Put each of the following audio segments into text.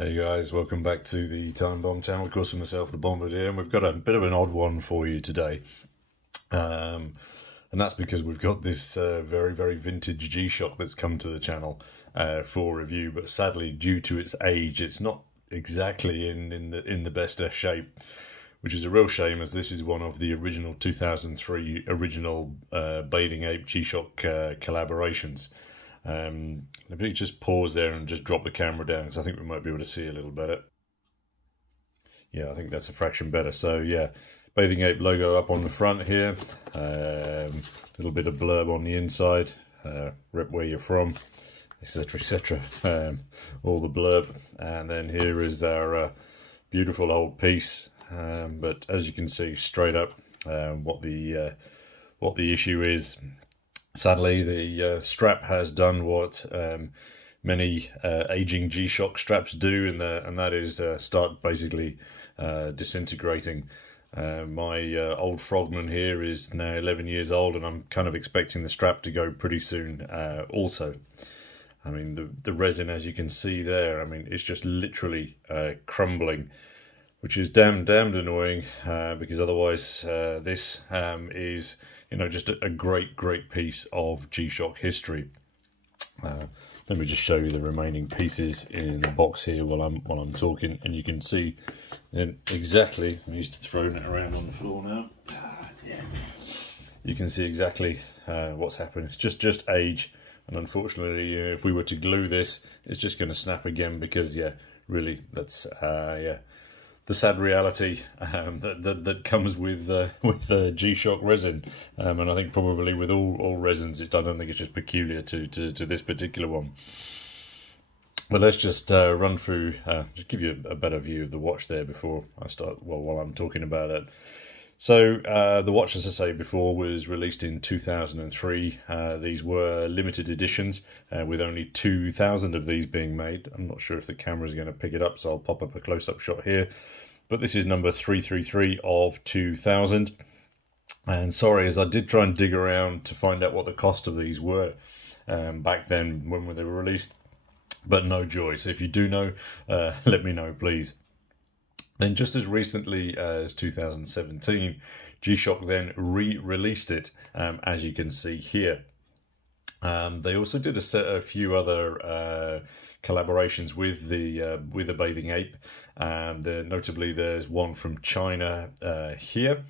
Hey guys, welcome back to the Time Bomb channel. Of course, with myself, the Bombardier, and we've got a bit of an odd one for you today. And that's because we've got this very, very vintage G-Shock that's come to the channel for review, but sadly, due to its age, it's not exactly in the best shape, which is a real shame, as this is one of the original 2003 original Bathing Ape G-Shock collaborations. Let me just pause there and just drop the camera down, because I think we might be able to see a little better. Yeah, I think that's a fraction better. So yeah, Bathing Ape logo up on the front here, little bit of blurb on the inside, rep where you're from, etc, etc, all the blurb. And then here is our beautiful old piece, but as you can see straight up, what the issue is. Sadly, the strap has done what many aging G-Shock straps do, and that is start basically disintegrating. My old Frogman here is now 11 years old, and I'm kind of expecting the strap to go pretty soon also. I mean, the resin, as you can see there, I mean, it's just literally crumbling, which is damned annoying, because otherwise this is, you know, just a great piece of G-Shock history. Let me just show you the remaining pieces in the box here while I'm talking, and you can see exactly. I'm used to throwing it around on the floor now. Yeah. You can see exactly what's happened. It's just age, and unfortunately, if we were to glue this, it's just going to snap again, because yeah, really, that's yeah, the sad reality that comes with G-Shock resin, and I think probably with all resins, I don't think it's just peculiar to this particular one. But let's just run through, just give you a better view of the watch there before I start. Well, while I'm talking about it. So the watch, as I say before, was released in 2003. These were limited editions, with only 2,000 of these being made. I'm not sure if the camera is going to pick it up, so I'll pop up a close-up shot here. But this is number 333 of 2000. And sorry, as I did try and dig around to find out what the cost of these were back then when they were released, but no joy. So if you do know, let me know, please. Then just as recently as 2017, G-Shock then re-released it, as you can see here. They also did a few other collaborations with the Bathing Ape. Notably, there's one from China here,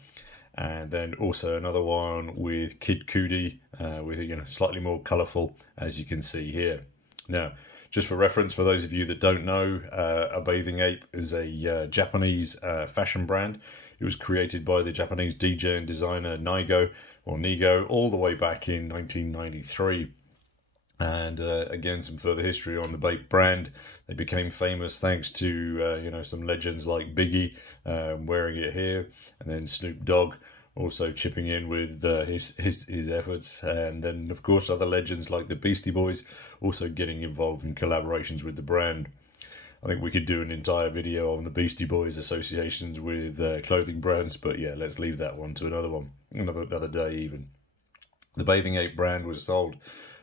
and then also another one with Kid Cudi, with slightly more colourful, as you can see here. Now, just for reference, for those of you that don't know, A Bathing Ape is a Japanese fashion brand. It was created by the Japanese DJ and designer Nigo, all the way back in 1993. And again, some further history on the BAPE brand. They became famous thanks to some legends like Biggie wearing it here, and then Snoop Dogg also chipping in with his efforts, and then of course other legends like the Beastie Boys also getting involved in collaborations with the brand. I think we could do an entire video on the Beastie Boys associations with clothing brands, but yeah, let's leave that one to another day even. The Bathing Ape brand was sold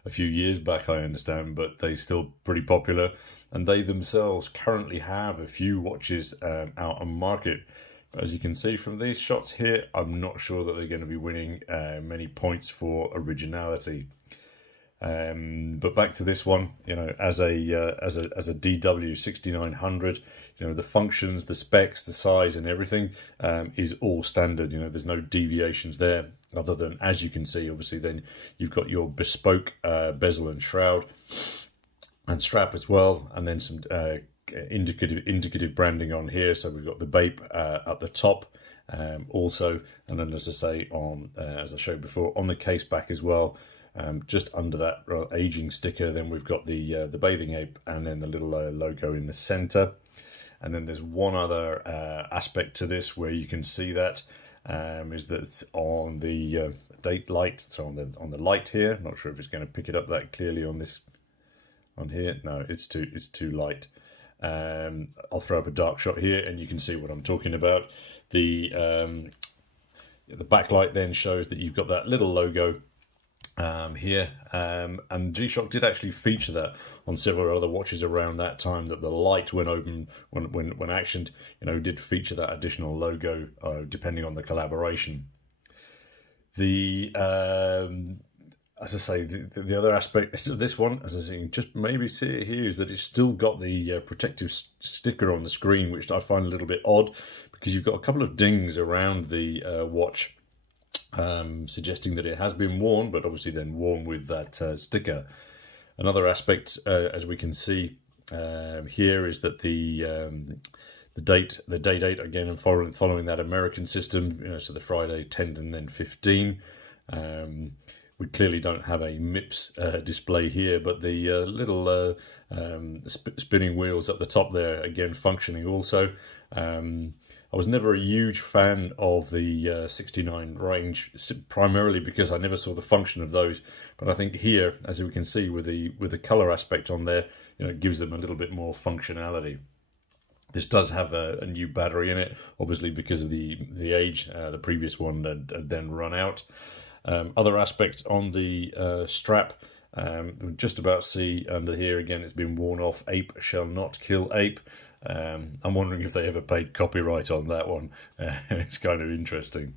a few years back, I understand, but they're still pretty popular, and they themselves currently have a few watches out on market. But as you can see from these shots here, I'm not sure that they're going to be winning many points for originality. But back to this one, as a DW 6900, the functions, the specs, the size, and everything is all standard. There's no deviations there, other than, as you can see, obviously, then you've got your bespoke bezel and shroud and strap as well, and then some indicative branding on here. So we've got the BAPE at the top also, and then, as I say, on as I showed before, on the case back as well. Just under that aging sticker, then we've got the Bathing Ape, and then the little logo in the center. And then there's one other aspect to this where you can see that is that on the date light, so on the light here. Not sure if it's going to pick it up that clearly on here. No, it's too light. I'll throw up a dark shot here, and you can see what I'm talking about. The backlight then shows that you've got that little logo here, and G-Shock did actually feature that on several other watches around that time, that the light when open, when actioned, you know, did feature that additional logo depending on the collaboration. The as I say, the other aspect of this one, as I say, just maybe see it here, is that it's still got the protective sticker on the screen, which I find a little bit odd, because you've got a couple of dings around the watch, suggesting that it has been worn, but obviously then worn with that sticker. Another aspect, as we can see here, is that the date again, and following that American system, you know, so the Friday 10th and then 15. We clearly don't have a MIPS display here, but the little spinning wheels at the top there, again, functioning also. I was never a huge fan of the 69 range, primarily because I never saw the function of those. But I think here, as we can see with the color aspect on there, you know, it gives them a little bit more functionality. This does have a new battery in it, obviously because of the age. The previous one had then run out. Other aspects on the strap, just about see under here again, it's been worn off. Ape shall not kill ape. I'm wondering if they ever paid copyright on that one. It's kind of interesting.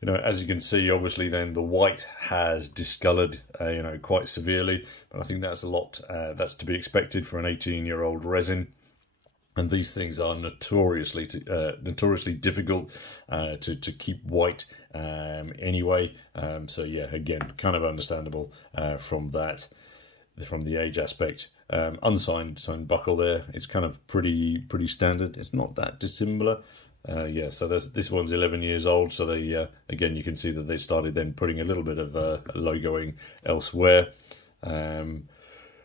You know, as you can see, obviously then the white has discolored, you know, quite severely, but I think that's a lot, that's to be expected for an 18-year-old resin. And these things are notoriously difficult to keep white anyway. So yeah, again, kind of understandable from the age aspect. Unsigned buckle there. It's kind of pretty standard. It's not that dissimilar. Yeah, so this one's 11 years old. So they again, you can see that they started then putting a little bit of logoing elsewhere.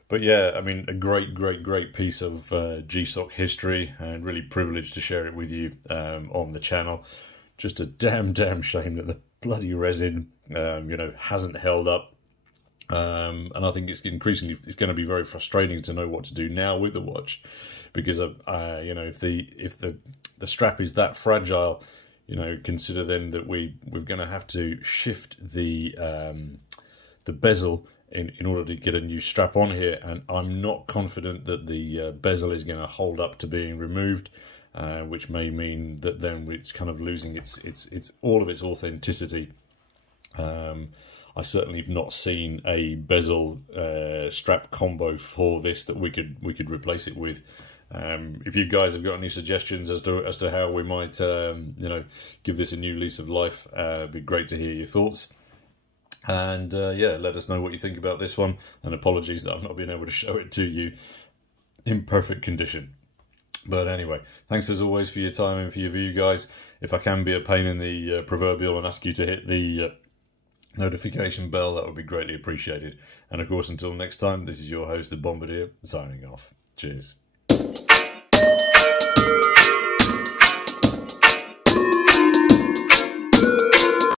But yeah, I mean, a great piece of G-Shock history, and really privileged to share it with you on the channel. Just a damn shame that the bloody resin, you know, hasn't held up. And I think it's going to be very frustrating to know what to do now with the watch, because you know, if the strap is that fragile, you know, consider then that we're going to have to shift the bezel in order to get a new strap on here, and I'm not confident that the bezel is going to hold up to being removed, which may mean that then it's kind of losing its all of its authenticity. I certainly have not seen a bezel strap combo for this that we could replace it with. If you guys have got any suggestions as to how we might you know, give this a new lease of life, it'd be great to hear your thoughts. And yeah, let us know what you think about this one, and apologies that I've not been able to show it to you in perfect condition. But anyway, thanks as always for your time and for your view, guys. If I can be a pain in the proverbial and ask you to hit the notification bell, that would be greatly appreciated. And of course, until next time, this is your host, the Bombardier, signing off. Cheers.